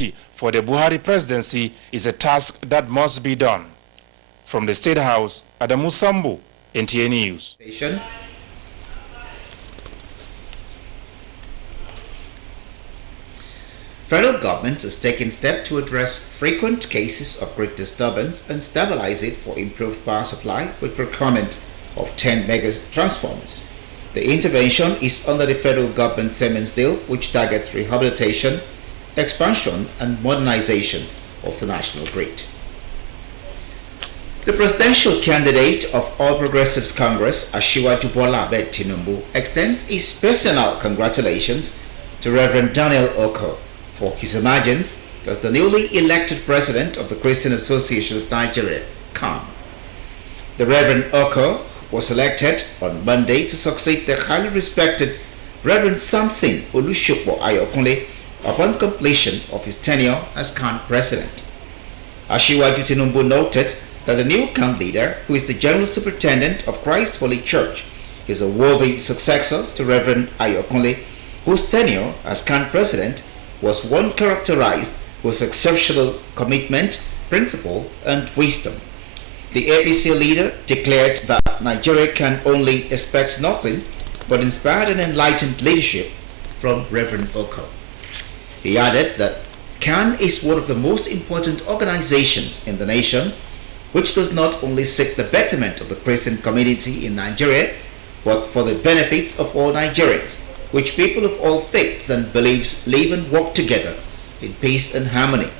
accountability for the Buhari presidency is a task that must be done. From the State House, Adamu Sambu, NTA News. Federal government is taking steps to address frequent cases of grid disturbance and stabilize it for improved power supply with procurement of 10 mega transformers. The intervention is under the federal government Siemens deal, which targets rehabilitation, expansion, and modernization of the national grid. The presidential candidate of All Progressives Congress, Asiwaju Bola Ahmed Tinubu, extends his personal congratulations to Reverend Daniel Oko for his emergence as the newly elected president of the Christian Association of Nigeria, CAN. The Reverend Oko was elected on Monday to succeed the highly respected Reverend Samson Olusegun Ayokunle upon completion of his tenure as CAN president. Asiwaju Tinubu noted that the new CAN leader, who is the General Superintendent of Christ Holy Church, is a worthy successor to Reverend Ayokunle, whose tenure as CAN president was one characterized with exceptional commitment, principle, and wisdom. The APC leader declared that Nigeria can only expect nothing but inspired and enlightened leadership from Reverend Oko. He added that CAN is one of the most important organizations in the nation, which does not only seek the betterment of the Christian community in Nigeria, but for the benefits of all Nigerians, which people of all faiths and beliefs live and work together in peace and harmony.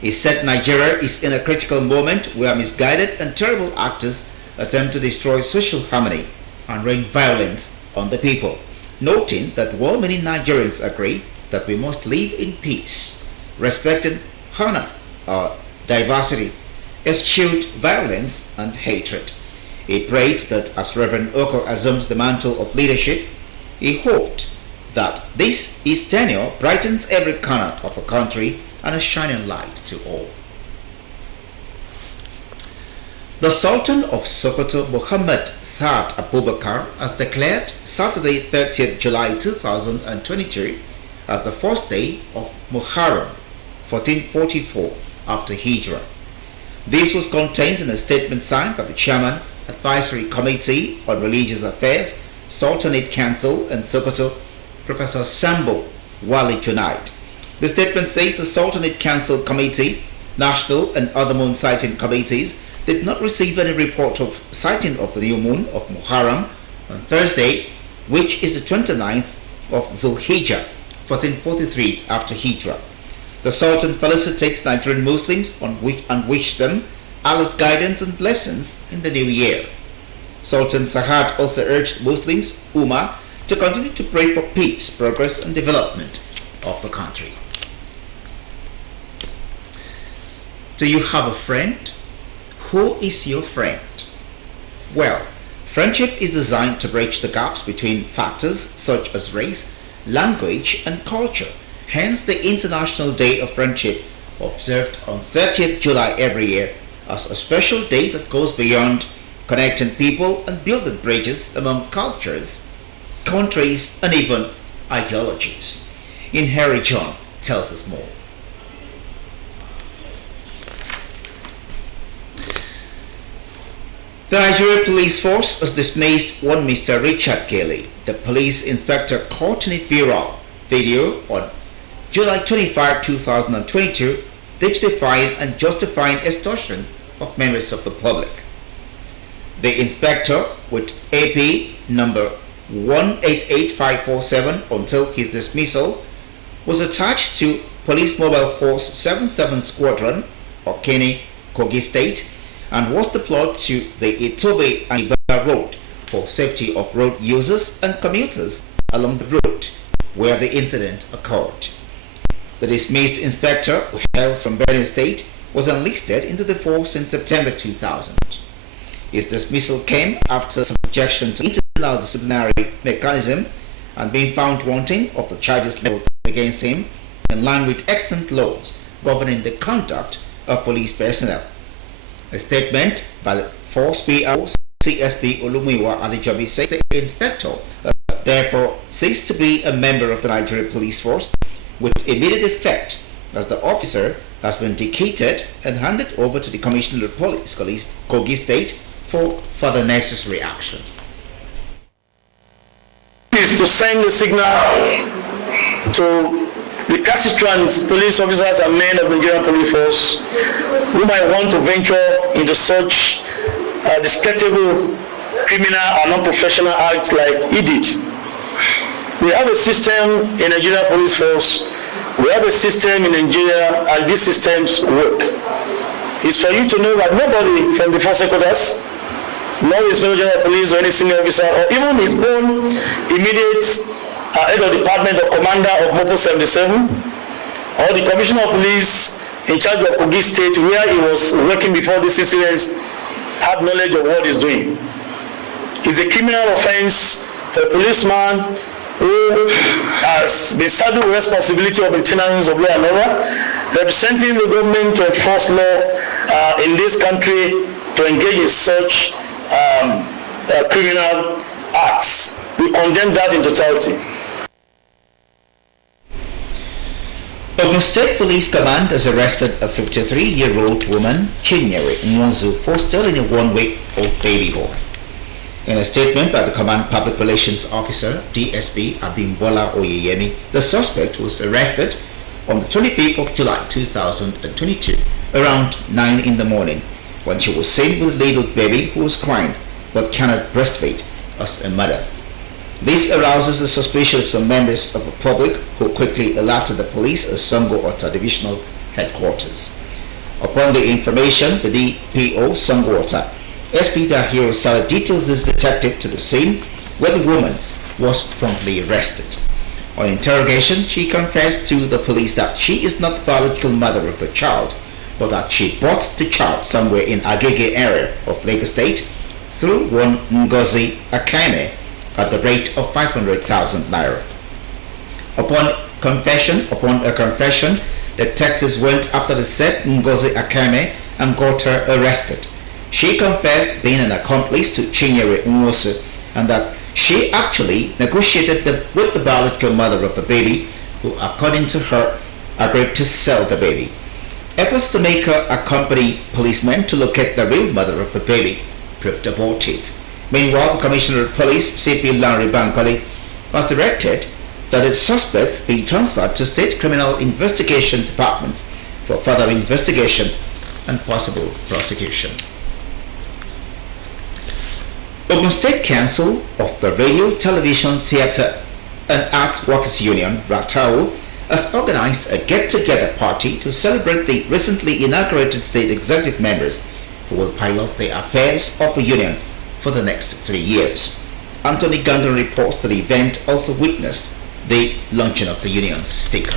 He said Nigeria is in a critical moment where misguided and terrible actors attempt to destroy social harmony and rain violence on the people, noting that while many Nigerians agree that we must live in peace, respecting, honor our diversity, eschew violence and hatred. He prayed that as Reverend Oko assumes the mantle of leadership, he hoped that this his tenure brightens every corner of a country and a shining light to all. The Sultan of Sokoto, Muhammad Saad Abubakar, has declared Saturday, 30th July 2022 as the first day of Muharram 1444 after Hijrah. This was contained in a statement signed by the Chairman, Advisory Committee on Religious Affairs, Sultanate Council and Sokoto, Professor Sambo Wali Junaid. The statement says the Sultanate Council Committee, National and other moon sighting committees did not receive any report of sighting of the new moon of Muharram on Thursday, which is the 29th of Zulhijjah 1443 after Hijrah. The Sultan felicitates Nigerian Muslims and wish them Allah's guidance and blessings in the new year. Sultan Sahad also urged Muslims, Ummah, to continue to pray for peace, progress and development of the country. Do you have a friend? Who is your friend? Well, friendship is designed to bridge the gaps between factors such as race, language and culture. Hence the International Day of Friendship, observed on 30th July every year as a special day that goes beyond connecting people and building bridges among cultures, countries and even ideologies. In Harry John tells us more. The Nigeria Police Force has dismissed one Mr. Richard Kelly, the police inspector caught in a viral video on July 25, 2022, dignifying and justifying extortion of members of the public. The inspector, with AP number 188547 until his dismissal, was attached to Police Mobile Force 77 Squadron, Okene, Kogi State, and was deployed to the Itobe and Ibadan Road for safety of road users and commuters along the route where the incident occurred. The dismissed inspector, who hails from Benue State, was enlisted into the force in September 2000. His dismissal came after subjection to internal disciplinary mechanism and being found wanting of the charges leveled against him in line with extant laws governing the conduct of police personnel. A statement by the Force PRO CSP Olumiwa Adejobi says the inspector has therefore ceased to be a member of the Nigeria Police Force with immediate effect as the officer has been indicated and handed over to the Commissioner of Police, Kogi State, for further necessary action. Is to send a signal to the recalcitrant police officers and men of the Nigerian police force who might want to venture into such disreputable criminal or non-professional acts like he did. We have a system in the Nigerian police force, we have a system in Nigeria, and these systems work. It's for you to know that nobody from the force headquarters, not his General Police or any senior officer, or even his own immediate head of department or commander of Mopo 77, or the Commissioner of Police in charge of Kogi State, where he was working before this incident, had knowledge of what he's doing. It's a criminal offense for a policeman who has been saddled with responsibility of maintenance of law and order, representing the government to enforce law in this country, to engage in such criminal acts. We condemn that in totality. Ogun State Police Command has arrested a 53-year-old woman, Chinyere Nwanzu, for stealing a one-week-old baby boy. In a statement by the Command Public Relations Officer, DSP Abimbola Oyeyemi, the suspect was arrested on the 25th of July 2022, around 9 in the morning, when she was seen with a little baby who was crying but cannot breastfeed as a mother. This arouses the suspicion of some members of the public, who quickly alerted the police at Sango Ota Divisional Headquarters. Upon the information, the DPO Sango Ota, SP Dahiro Sala, details this detective to the scene, where the woman was promptly arrested. On interrogation, she confessed to the police that she is not the biological mother of the child, but that she bought the child somewhere in Agege area of Lagos State through one Ngozi Akane at the rate of 500,000 naira. Upon a confession, detectives went after the said Ngozi Akane and got her arrested. She confessed being an accomplice to Chinyere Nwanzu and that she actually negotiated with the biological mother of the baby, who, according to her, agreed to sell the baby. Efforts to make her accompany policemen to locate the real mother of the baby proved abortive. Meanwhile, the Commissioner of Police, CP Lanre Bankole, was directed that its suspects be transferred to State Criminal Investigation Departments for further investigation and possible prosecution. Ogun State Council of the Radio, Television, Theatre and Arts Workers Union, RATAU, has organized a get-together party to celebrate the recently inaugurated state executive members who will pilot the affairs of the union for the next 3 years. Anthony Gandon reports that the event also witnessed the launching of the union's sticker.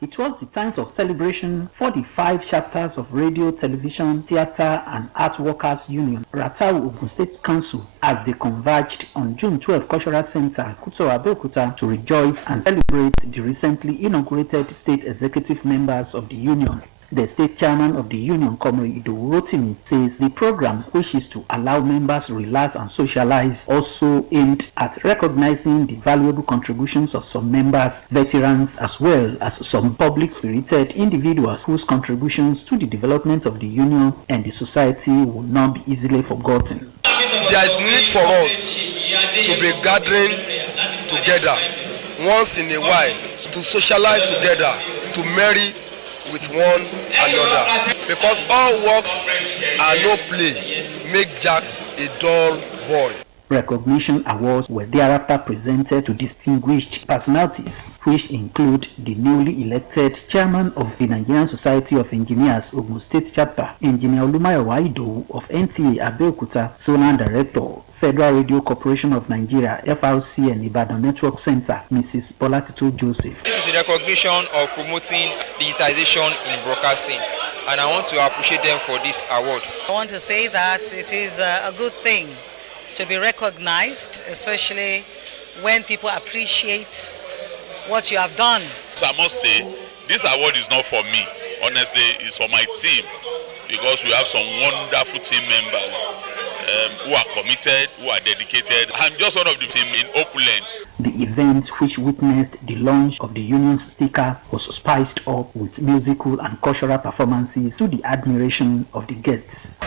It was the time of celebration for the 5 chapters of Radio, Television, Theatre and Art Workers Union, RATAU Ogun State Council, as they converged on June 12 Cultural Center, NTA Abeokuta, to rejoice and celebrate the recently inaugurated state executive members of the union. The state chairman of the union, Comrade Idowu Rotimi, says the program, which is to allow members to relax and socialize, also aimed at recognizing the valuable contributions of some members, veterans, as well as some public-spirited individuals whose contributions to the development of the union and the society will not be easily forgotten. There is need for us to be gathering together once in a while, to socialize together, to marry with one another, because all works and no play make Jacks a dull boy. Recognition awards were thereafter presented to distinguished personalities, which include the newly elected chairman of the Nigerian Society of Engineers Ogun State Chapter, Engineer Olumayowa Idowu of NTA Abeokuta, Zonal Director, Federal Radio Corporation of Nigeria, FRC and Ibadan Network Center, Mrs. Bolatito Joseph. This is a recognition of promoting digitization in broadcasting, and I want to appreciate them for this award. I want to say that it is a good thing to be recognized, especially when people appreciate what you have done. So I must say, this award is not for me. Honestly, it's for my team, because we have some wonderful team members. who are committed, who are dedicated. I'm just one of the team in Opulent. The event, which witnessed the launch of the union's sticker, was spiced up with musical and cultural performances to the admiration of the guests.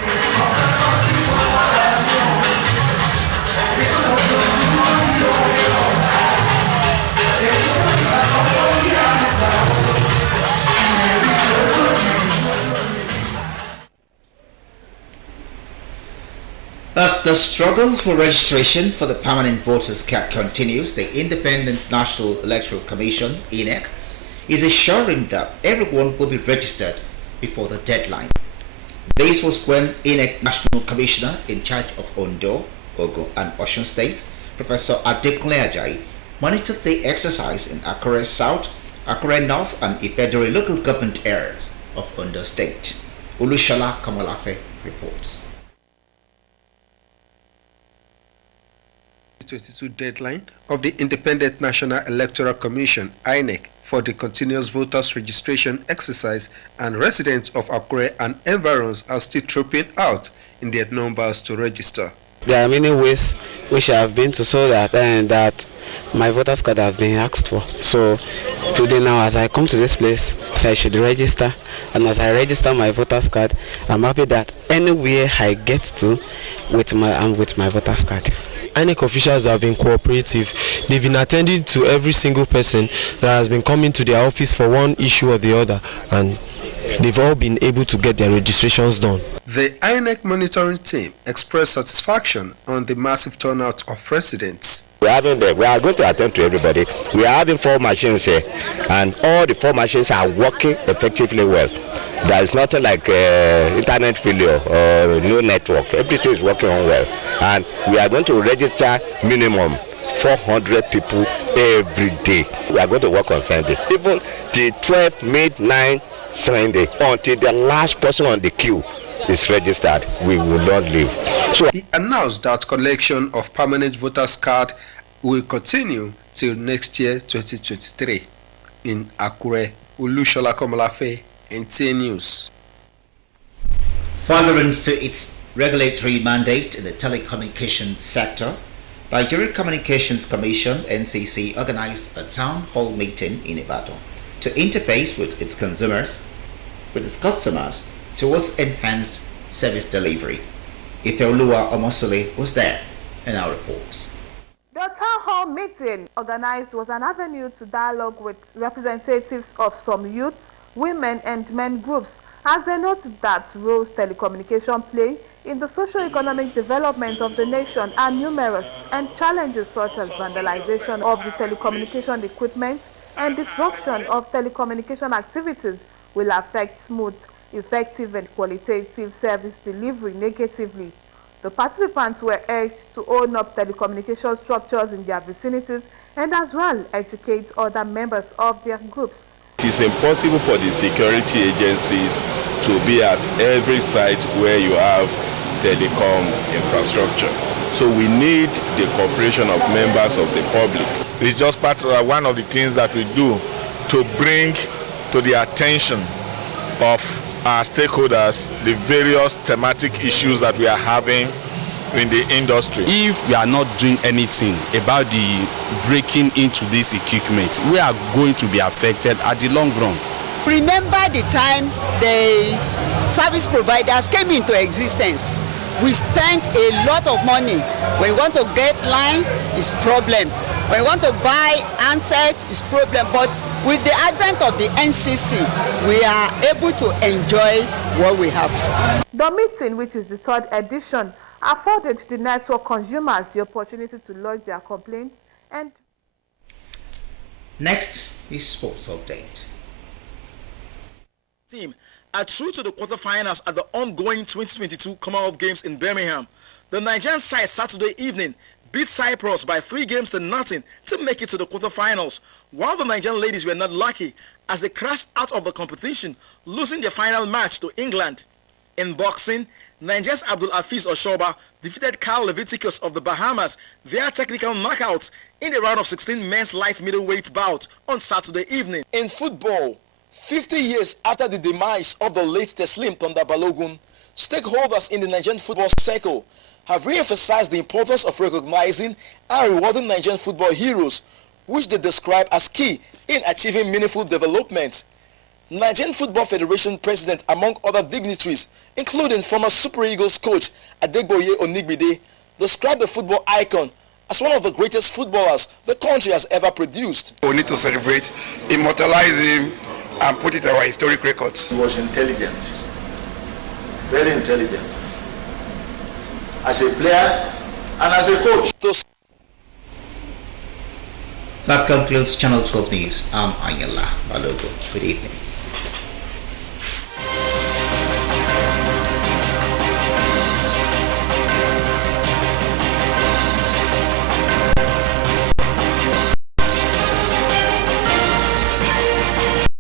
As the struggle for registration for the permanent voters card continues, the Independent National Electoral Commission, INEC, is assuring that everyone will be registered before the deadline. This was when INEC National Commissioner in charge of Ondo, Ogun and Osun States, Professor Adekunle Ajayi, monitored the exercise in Akure South, Akure North and Ifedore local government areas of Ondo State. Olushola Kamalafe reports. 2022 deadline of the Independent National Electoral Commission, INEC, for the continuous voters registration exercise, and residents of Akure and environs are still trooping out in their numbers to register. There are many ways which I have been to so that my voters card have been asked for. So today now, as I come to this place, so I should register, and as I register my voters card, I'm happy that anywhere I get to I'm with my voters card. INEC officials have been cooperative. They've been attending to every single person that has been coming to their office for one issue or the other, and they've all been able to get their registrations done. The INEC monitoring team expressed satisfaction on the massive turnout of residents. We are going to attend to everybody. We are having 4 machines here, and all the 4 machines are working effectively well. There is nothing like internet failure or no network. Everything is working on well, and we are going to register minimum 400 people every day. We are going to work on Sunday, even the 12 midnight Sunday, until the last person on the queue is registered. We will not leave. So he announced that collection of permanent voters card will continue till next year, 2023. In Akure, Olushola Komolafe, NTA News. Furtherance to its regulatory mandate in the telecommunications sector, the Nigerian Communications Commission (NCC) organized a town hall meeting in Ibadan to interface with its customers towards enhanced service delivery. Ifeoluwa Omosole was there in our reports. The town hall meeting organized was an avenue to dialogue with representatives of some youth, women and men groups, as they noted that roles telecommunication play in the socio-economic development of the nation are numerous, and challenges such as vandalization of the telecommunication equipment and disruption of telecommunication activities will affect smooth, effective and qualitative service delivery negatively. The participants were urged to own up telecommunication structures in their vicinities and as well educate other members of their groups. It is impossible for the security agencies to be at every site where you have telecom infrastructure. So we need the cooperation of members of the public. It's just part of one of the things that we do to bring to the attention of our stakeholders the various thematic issues that we are having in the industry. If we are not doing anything about the breaking into this equipment, we are going to be affected at the long run. Remember the time the service providers came into existence. We spent a lot of money. When we want to get line, it's problem. When we want to buy handset, it's problem. But with the advent of the NCC, we are able to enjoy what we have. The meeting, which is the 3rd edition, afforded the network consumers the opportunity to lodge their complaints. And next is sports update. Team are through to the quarterfinals at the ongoing 2022 Commonwealth Games in Birmingham. The Nigerian side Saturday evening beat Cyprus by 3-0 to make it to the quarterfinals, while the Nigerian ladies were not lucky as they crashed out of the competition, losing their final match to England. In boxing, Nigeria's Abdul Hafiz Oshoba defeated Carl Leviticus of the Bahamas via technical knockouts in the round of 16 men's light middleweight bout on Saturday evening. In football, 50 years after the demise of the late Teslim Tonda Balogun, Stakeholders in the Nigerian football circle have re-emphasized the importance of recognizing and rewarding Nigerian football heroes, which they describe as key in achieving meaningful development. Nigerian Football Federation President, among other dignitaries, including former Super Eagles coach Adegboye Onigbide, described the football icon as one of the greatest footballers the country has ever produced. We need to celebrate, immortalize him, and put it in our historic records. He was intelligent, very intelligent, as a player and as a coach. That concludes Channel 12 News. I'm Ayala Balogo. Good evening.